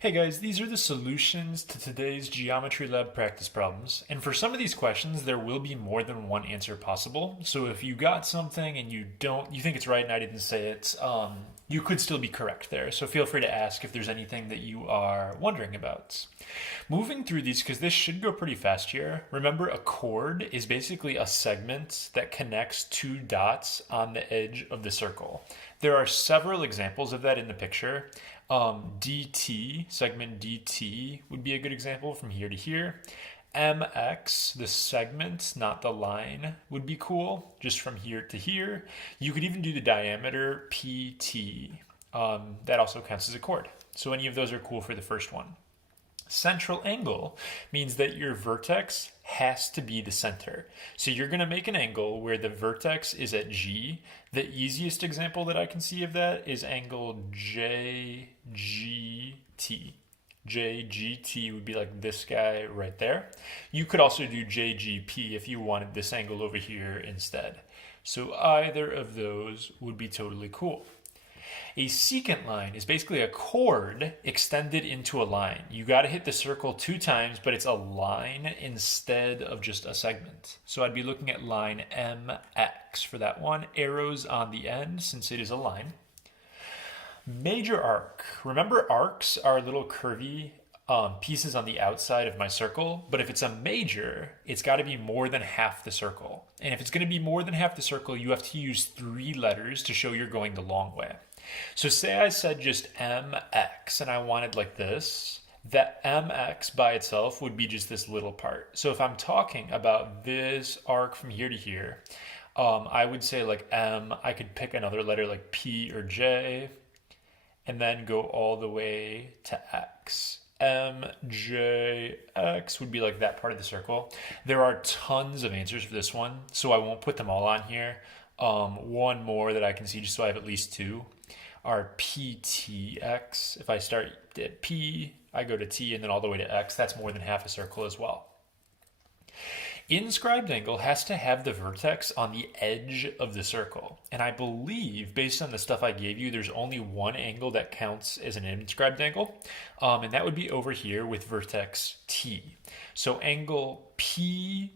Hey guys, these are the solutions to today's Geometry Lab practice problems. And for some of these questions, there will be more than one answer possible. So if you got something and you think it's right and I didn't say it, you could still be correct there. So feel free to ask if there's anything that you are wondering about. Moving through these, because this should go pretty fast here. Remember, a chord is basically a segment that connects two dots on the edge of the circle. There are several examples of that in the picture. DT, segment DT would be a good example from here to here. MX, the segment, not the line, would be cool, just from here to here. You could even do the diameter PT. That also counts as a chord. So any of those are cool for the first one. Central angle means that your vertex has to be the center. So you're going to make an angle where the vertex is at G. The easiest example that I can see of that is angle JGT. JGT would be like this guy right there. You could also do JGP if you wanted this angle over here instead. So either of those would be totally cool. A secant line is basically a chord extended into a line. You got to hit the circle 2 times, but it's a line instead of just a segment. So I'd be looking at line MX for that one. Arrows on the end since it is a line. Major arc. Remember, arcs are little curvy pieces on the outside of my circle, but if it's a major, it's got to be more than half the circle. And if it's going to be more than half the circle, you have to use 3 letters to show you're going the long way. So say I said just MX and I wanted like this, that MX by itself would be just this little part. So if I'm talking about this arc from here to here, I would say like M, I could pick another letter like P or J, and then go all the way to X. MJX would be like that part of the circle. There are tons of answers for this one, so I won't put them all on here. One more that I can see, just so I have at least 2, are PTX. If I start at P, I go to T, and then all the way to X. That's more than half a circle as well. Inscribed angle has to have the vertex on the edge of the circle. And I believe, based on the stuff I gave you, there's only one angle that counts as an inscribed angle. And that would be over here with vertex T. So angle PTD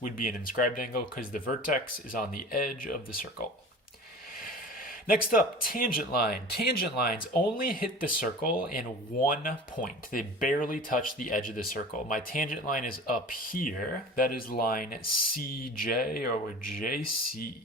would be an inscribed angle because the vertex is on the edge of the circle. Next up, tangent line. Tangent lines only hit the circle in one point. They barely touch the edge of the circle. My tangent line is up here. That is line CJ or JC.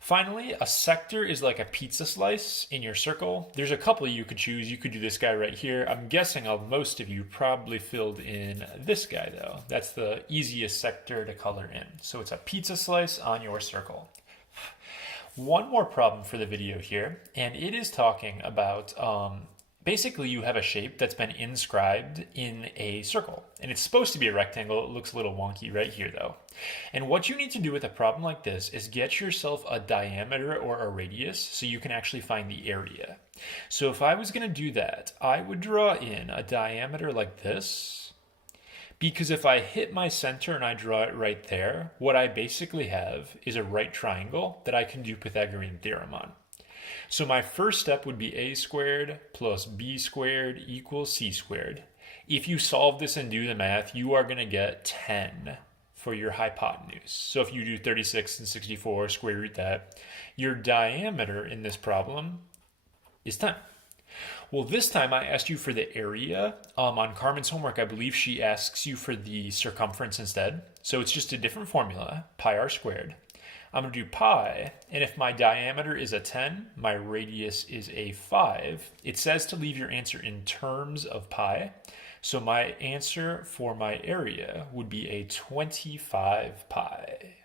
Finally, a sector is like a pizza slice in your circle. There's a couple you could choose. You could do this guy right here. I'm guessing most of you probably filled in this guy though. That's the easiest sector to color in. So it's a pizza slice on your circle. One more problem for the video here, and it is talking about basically you have a shape that's been inscribed in a circle, and it's supposed to be a rectangle. It looks a little wonky right here though. And what you need to do with a problem like this is get yourself a diameter or a radius so you can actually find the area. So if I was going to do that, I would draw in a diameter like this. Because if I hit my center and I draw it right there, what I basically have is a right triangle that I can do Pythagorean theorem on. So my first step would be a squared plus b squared equals c squared. If you solve this and do the math, you are going to get 10 for your hypotenuse. So if you do 36 and 64, square root that, your diameter in this problem is 10. Well, this time I asked you for the area. On Carmen's homework, I believe she asks you for the circumference instead. So it's just a different formula, pi r squared. I'm going to do pi, and if my diameter is a 10, my radius is a 5. It says to leave your answer in terms of pi. So my answer for my area would be a 25 pi.